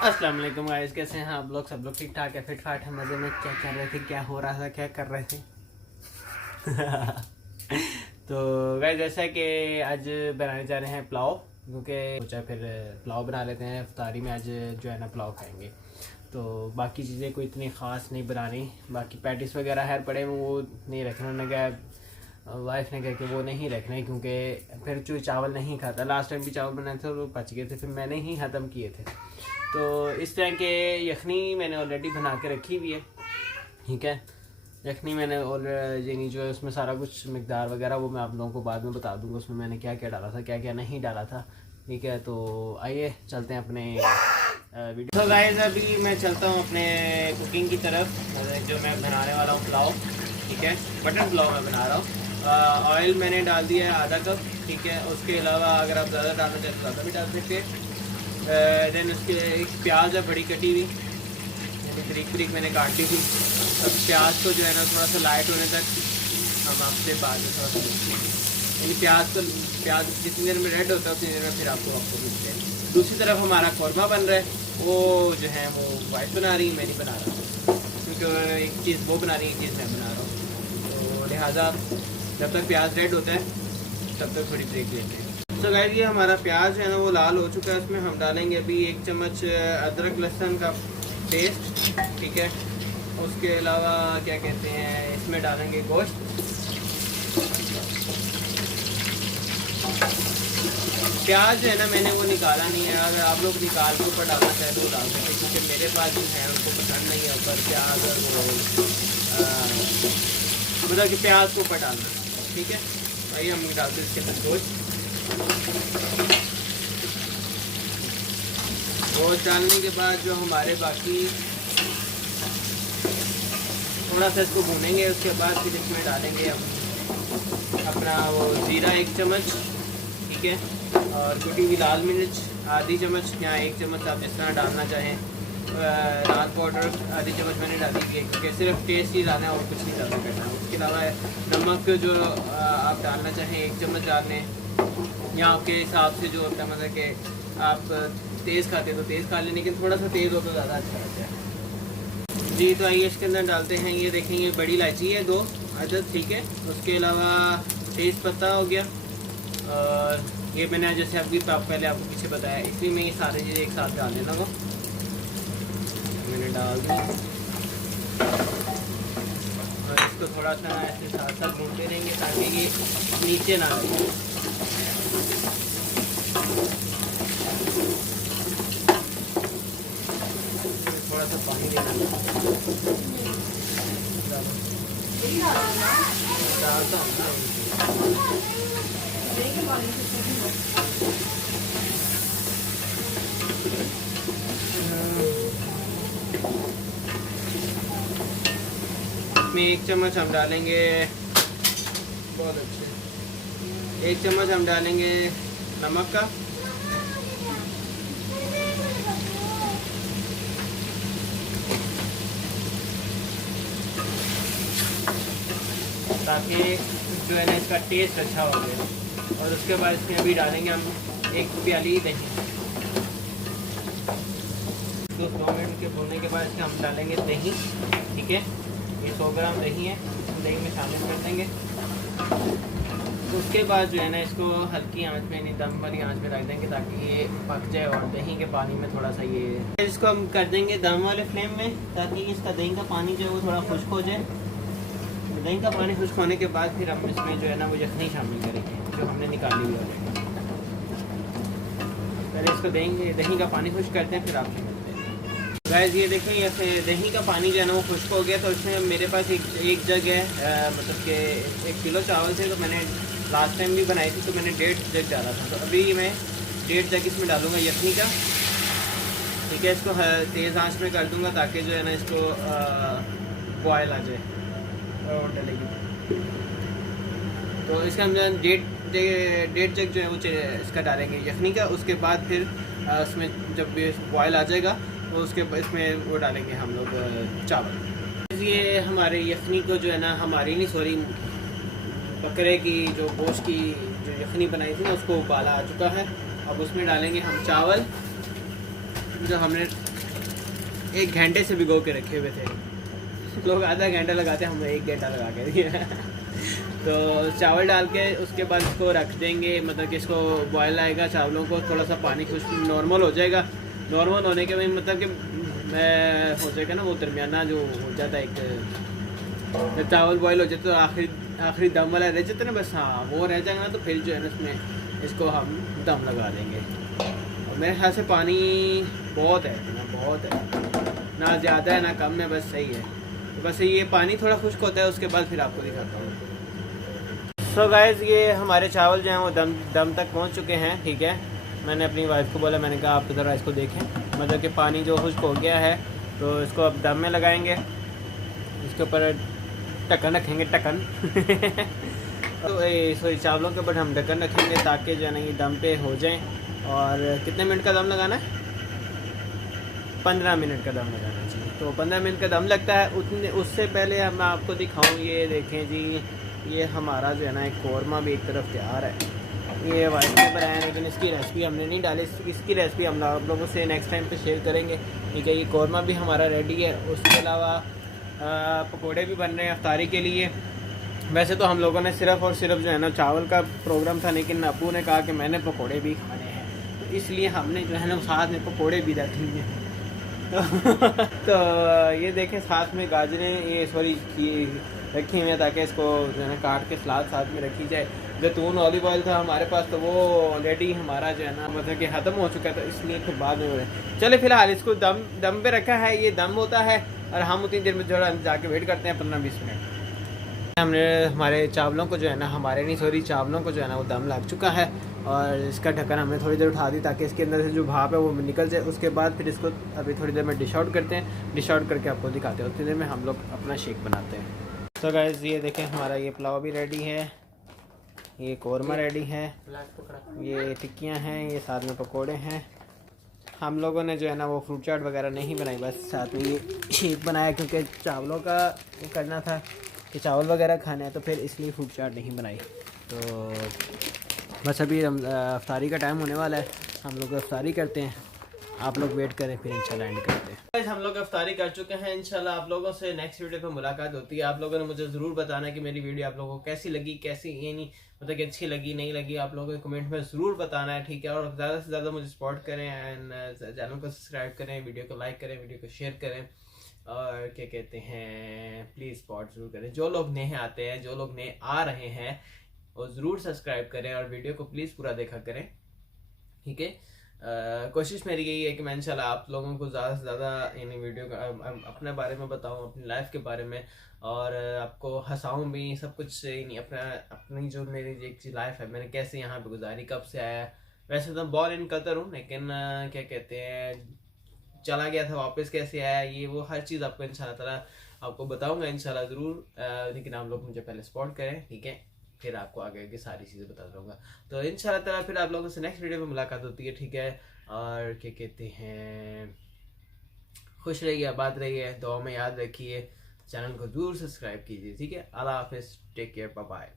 अस्सलाम वालेकुम गाइस, कैसे हैं आप लोग? सब लोग ठीक ठाक है, फिट फाट है, मज़े में? क्या कर रहे थे, क्या हो रहा था, क्या कर रहे थे? तो गाइस जैसा कि आज बनाने जा रहे हैं पुलाव, क्योंकि सोचा फिर पुलाव बना लेते हैं। इफ्तारी में आज जो है ना पुलाव खाएंगे। तो बाकी चीज़ें कोई इतनी ख़ास नहीं बनानी, बाकी पैटिस वगैरह है पड़े वो नहीं रखना। उन्होंने कहा, वाइफ ने कहा कि वो नहीं रखने, क्योंकि फिर जो चावल नहीं खाता। लास्ट टाइम भी चावल बनाए थे वो बच गए थे, फिर मैंने ही ख़त्म किए थे। तो इस तरह के यखनी मैंने ऑलरेडी बना के रखी हुई है, ठीक है। यखनी मैंने ऑलरेडी जो है उसमें सारा कुछ मकदार वगैरह वो मैं आप लोगों को बाद में बता दूंगा, उसमें मैंने क्या क्या डाला था, क्या क्या नहीं डाला था, ठीक है। तो आइए चलते हैं अपने वीडियो। तो गाइस अभी मैं चलता हूँ अपने कुकिंग की तरफ, जो मैं बनाने वाला हूँ पुलाव, ठीक है। बटर पुलाव मैं बना रहा हूँ। ऑयल मैंने डाल दिया है आधा कप, ठीक है। उसके अलावा अगर आप ज़्यादा डालना चाहते तो ज़्यादा भी डाल सकते हैं। देन उसके एक प्याज है बड़ी कटी हुई, यानी बारीक मैंने काट ली थी। अब प्याज को जो है ना थोड़ा सा लाइट होने तक हम आपसे बाद में थोड़ा सा, यानी प्याज जितनी देर में रेड होता है उतनी देर में फिर आपको मिलते हैं। दूसरी तरफ हमारा कौरमा बन रहा है, वो जो है वो वाइफ बना रही है, मैं नहीं बना रहा हूँ, क्योंकि एक चीज़ वो बना रही है, एक चीज़ मैं बना रहा हूँ। तो लिहाजा जब तक प्याज रेड होता है तब तक थोड़ी ब्रेक लेते हैं। तो गाइस ये हमारा प्याज है ना वो लाल हो चुका है। इसमें हम डालेंगे अभी 1 चम्मच अदरक लहसुन का पेस्ट, ठीक है। उसके अलावा क्या कहते हैं, इसमें डालेंगे गोश्त। प्याज जो है ना मैंने वो निकाला नहीं है, अगर आप लोग निकाल के ऊपर डालना चाहें तो डाल सकते हैं, क्योंकि मेरे पास जो है उनको पसंद नहीं है ऊपर प्याज, और वो मतलब कि प्याज को ऊपर डालना, ठीक है। आइए हम डालते हैं इसके अंदर गोश्त डालने के बाद जो हमारे बाकी थोड़ा सा इसको भूनेंगे। उसके बाद फिर इसमें डालेंगे हम अपना वो ज़ीरा 1 चम्मच, ठीक है। और कुटी हुई लाल मिर्च आधी चम्मच या 1 चम्मच, आप जिस तरह डालना चाहें। लाल पाउडर आधी चम्मच मैंने डाली थी, क्योंकि सिर्फ टेस्ट ही डालना है और कुछ नहीं डालना करना। उसके अलावा नमक जो आप डालना चाहें 1 चम्मच डाल लें, या आपके हिसाब से जो होता है, मतलब कि आप तेज़ खाते तो तेज़ खा लें, लेकिन थोड़ा सा तेज़ हो तो ज़्यादा अच्छा लगता है जी। तो आइए इसके अंदर डालते हैं, ये देखें ये बड़ी इलायची है 2 अदद, ठीक है। उसके अलावा तेज़ पत्ता हो गया, और ये मैंने जैसे अभी पहले आपको पीछे बताया, इसलिए मैं ये सारी चीज़ें एक साथ डाल देना वो मैंने डाल दी। और इसको थोड़ा सा ऐसे साथ साथ भूनते रहेंगे ताकि ये नीचे ना लगे। थोड़ा सा पानी देना डालता हूँ। इसमें 1 चम्मच हम डालेंगे, बहुत अच्छे, 1 चम्मच हम डालेंगे नमक का, ताकि जो है ना इसका टेस्ट अच्छा हो जाए। और उसके बाद इसमें अभी डालेंगे हम 1 प्याली दही। 2 मिनट के भूनने के बाद इसमें हम डालेंगे दही, ठीक है। ये 100 ग्राम दही है, दही में शामिल कर देंगे। उसके बाद जो है ना इसको हल्की आंच में, नहीं दम वाली आंच में रख देंगे ताकि ये पक जाए, और दही के पानी में थोड़ा सा ये इसको हम कर देंगे दम वाले फ्लेम में, ताकि इसका दही का पानी जो है वो थोड़ा खुश्क हो जाए। दही का पानी खुश्क होने के बाद फिर हम इसमें जो है ना वो यखनी शामिल करेंगे जो हमने निकाली हुई है। पहले इसको देंगे, दही का पानी खुश्क करते हैं, फिर आपसे मिलते हैं। गाइस ये देखें, ऐसे दही का पानी जो है ना वो खुश्क हो गया। तो इसमें मेरे पास एक जग है, मतलब कि 1 किलो चावल थे, तो मैंने लास्ट टाइम भी बनाई थी, तो मैंने 1.5 जग डाला था। तो अभी मैं 1.5 जग इसमें डालूँगा यखनी का, ठीक है। इसको तेज़ आंच में कर दूँगा ताकि जो है ना इसको बॉयल आ जाए और डलेगी। तो इसका हम 1.5 जग जो है वो इसका डालेंगे यखनी का। उसके बाद फिर उसमें जब बॉयल आ जाएगा तो उसके इसमें वो डालेंगे हम लोग चावल। ये हमारे यखनी को जो है ना, हमारी नहीं सॉरी बकरे की जो गोश्त की जो यखनी बनाई थी ना उसको उबाला आ चुका है। अब उसमें डालेंगे हम चावल जो हमने 1 घंटे से भिगो के रखे हुए थे। लोग आधा घंटा लगाते हैं, हम 1 घंटा लगा के दिए। तो चावल डाल के उसके बाद इसको रख देंगे, मतलब कि इसको बॉयल आएगा चावलों को, थोड़ा सा पानी कुछ नॉर्मल हो जाएगा। नॉर्मल होने के बाद मतलब कि हो जाएगा ना वो दरमियाना जो हो जाता है एक, जब चावल बॉयल हो जाए तो आखिरी दम वाला रह जाता है ना, बस हाँ वो रह जाएगा ना, तो फिर जो है ना उसमें इसको हम दम लगा देंगे। और मेरे ख्याल से पानी बहुत है ना, बहुत है ना, ज़्यादा है ना कम है, बस सही है। तो बस ये पानी थोड़ा खुश्क होता है, उसके बाद फिर आपको दिखाता हूँ। सो गाइस ये हमारे चावल जो हैं वो दम तक पहुँच चुके हैं, ठीक है। मैंने अपनी वाइफ को बोला, मैंने कहा आप ज़रा इसको देखें, मतलब कि पानी जो खुश्क हो गया है, तो इसको अब दम में लगाएंगे। इसके ऊपर ढक्कन रखेंगे, ढक्कन। तो सॉरी चावलों के ऊपर हम ढक्कन रखेंगे ताकि जो है ना ये दम पे हो जाएं। और कितने मिनट का दम लगाना है? 15 मिनट का दम लगाना चाहिए। तो 15 मिनट का दम लगता है। उससे पहले हम आपको दिखाऊँ, ये देखें जी, ये हमारा जो है ना एक कौरमा भी एक तरफ तैयार है। ये वाइफ ने बनाया है, लेकिन इसकी रेसिपी हमने नहीं डाली। इसकी रेसिपी हम आप लोगों से नेक्स्ट टाइम पे शेयर करेंगे, ठीक है। ये कौरमा भी हमारा रेडी है। उसके अलावा पकोड़े भी बन रहे हैं अफ्तारी के लिए। वैसे तो हम लोगों ने सिर्फ़ और सिर्फ जो है ना चावल का प्रोग्राम था, लेकिन अबू ने कहा कि मैंने पकोड़े भी खाने हैं, तो इसलिए हमने जो है ना साथ में पकोड़े भी रख लिए। तो ये देखें साथ में गाजरें, ये सॉरी रखी हुई है ताकि इसको जो है ना काट के सलाद साथ में रखी जाए। जैतून ऑलिव ऑयल था हमारे पास, तो वो ऑलरेडी हमारा जो है ना मतलब कि ख़त्म हो चुका था, इसलिए फिर बाद में हो रहे हैं। चले फिलहाल इसको दम पे रखा है, ये दम होता है और हम उतनी देर में जो है जाके वेट करते हैं 15-20 मिनट। हमने हमारे चावलों को जो है ना, चावलों को जो है ना वो दम लग चुका है। और इसका ढक्कन हमने थोड़ी देर उठा दी ताकि इसके अंदर से जो भाप है वो निकल जाए। उसके बाद फिर इसको अभी थोड़ी देर में डिश आउट करते हैं। डिश आउट करके आपको दिखाते हैं, उतनी देर में हम लोग अपना शेक बनाते हैं। तो गाइस ये देखें हमारा ये पुलाव भी रेडी है, ये कौरमा रेडी है, ये टिक्कियाँ हैं, ये साथ में पकोड़े हैं। हम लोगों ने जो है ना वो फ्रूट चाट वगैरह नहीं बनाई, बस साथ में ये शेक बनाया क्योंकि चावलों का वो करना था कि चावल वगैरह खाने हैं, तो फिर इसलिए फ्रूट चाट नहीं बनाई। तो बस अभी अफ्तारी का टाइम होने वाला है, हम लोग अफ्तारी करते हैं। आप लोग वेट करें, फिर इंशाल्लाह एंड करते हैं। हम लोग अफ्तारी कर चुके हैं, इंशाल्लाह आप लोगों से नेक्स्ट वीडियो पे मुलाकात होती है। आप लोगों ने मुझे ज़रूर बताना है कि मेरी वीडियो आप लोगों को कैसी लगी, कैसी ये नहीं मतलब कि अच्छी लगी नहीं लगी, आप लोगों को कमेंट में ज़रूर बताना है, ठीक है। और ज़्यादा से ज़्यादा मुझे सपोर्ट करें एंड चैनल को सब्सक्राइब करें, वीडियो को लाइक करें, वीडियो को शेयर करें, और क्या कहते हैं प्लीज़ सपोर्ट ज़रूर करें। जो लोग नए आते हैं, जो लोग नए आ रहे हैं, वो ज़रूर सब्सक्राइब करें और वीडियो को प्लीज़ पूरा देखा करें, ठीक है। कोशिश मेरी यही है कि मैं इंशाल्लाह आप लोगों को ज़्यादा से ज़्यादा यानी वीडियो का अपने बारे में बताऊं, अपनी लाइफ के बारे में, और आपको हंसाऊं भी, सब कुछ नहीं, अपनी जो मेरी एक लाइफ है, मैंने कैसे यहाँ पे गुजारी, कब से आया। वैसे तो बॉर्न इन कतर हूँ, लेकिन क्या कहते हैं चला गया था, वापस कैसे आया, ये वो हर चीज़ आपको इंशाल्लाह ताला आपको बताऊँगा इंशाल्लाह ज़रूर। लेकिन आप लोग मुझे पहले सपोर्ट करें, ठीक है, फिर आपको आगे की सारी चीज़ें बता दूँगा। तो इंशाल्लाह ताला फिर आप लोगों से नेक्स्ट वीडियो में मुलाकात होती है, ठीक है। और क्या कहते हैं खुश रहिए, आबाद रहिए, दुआ में याद रखिए, चैनल को जरूर सब्सक्राइब कीजिए, ठीक है। अल्लाह हाफिज़, टेक केयर, बाय बाय।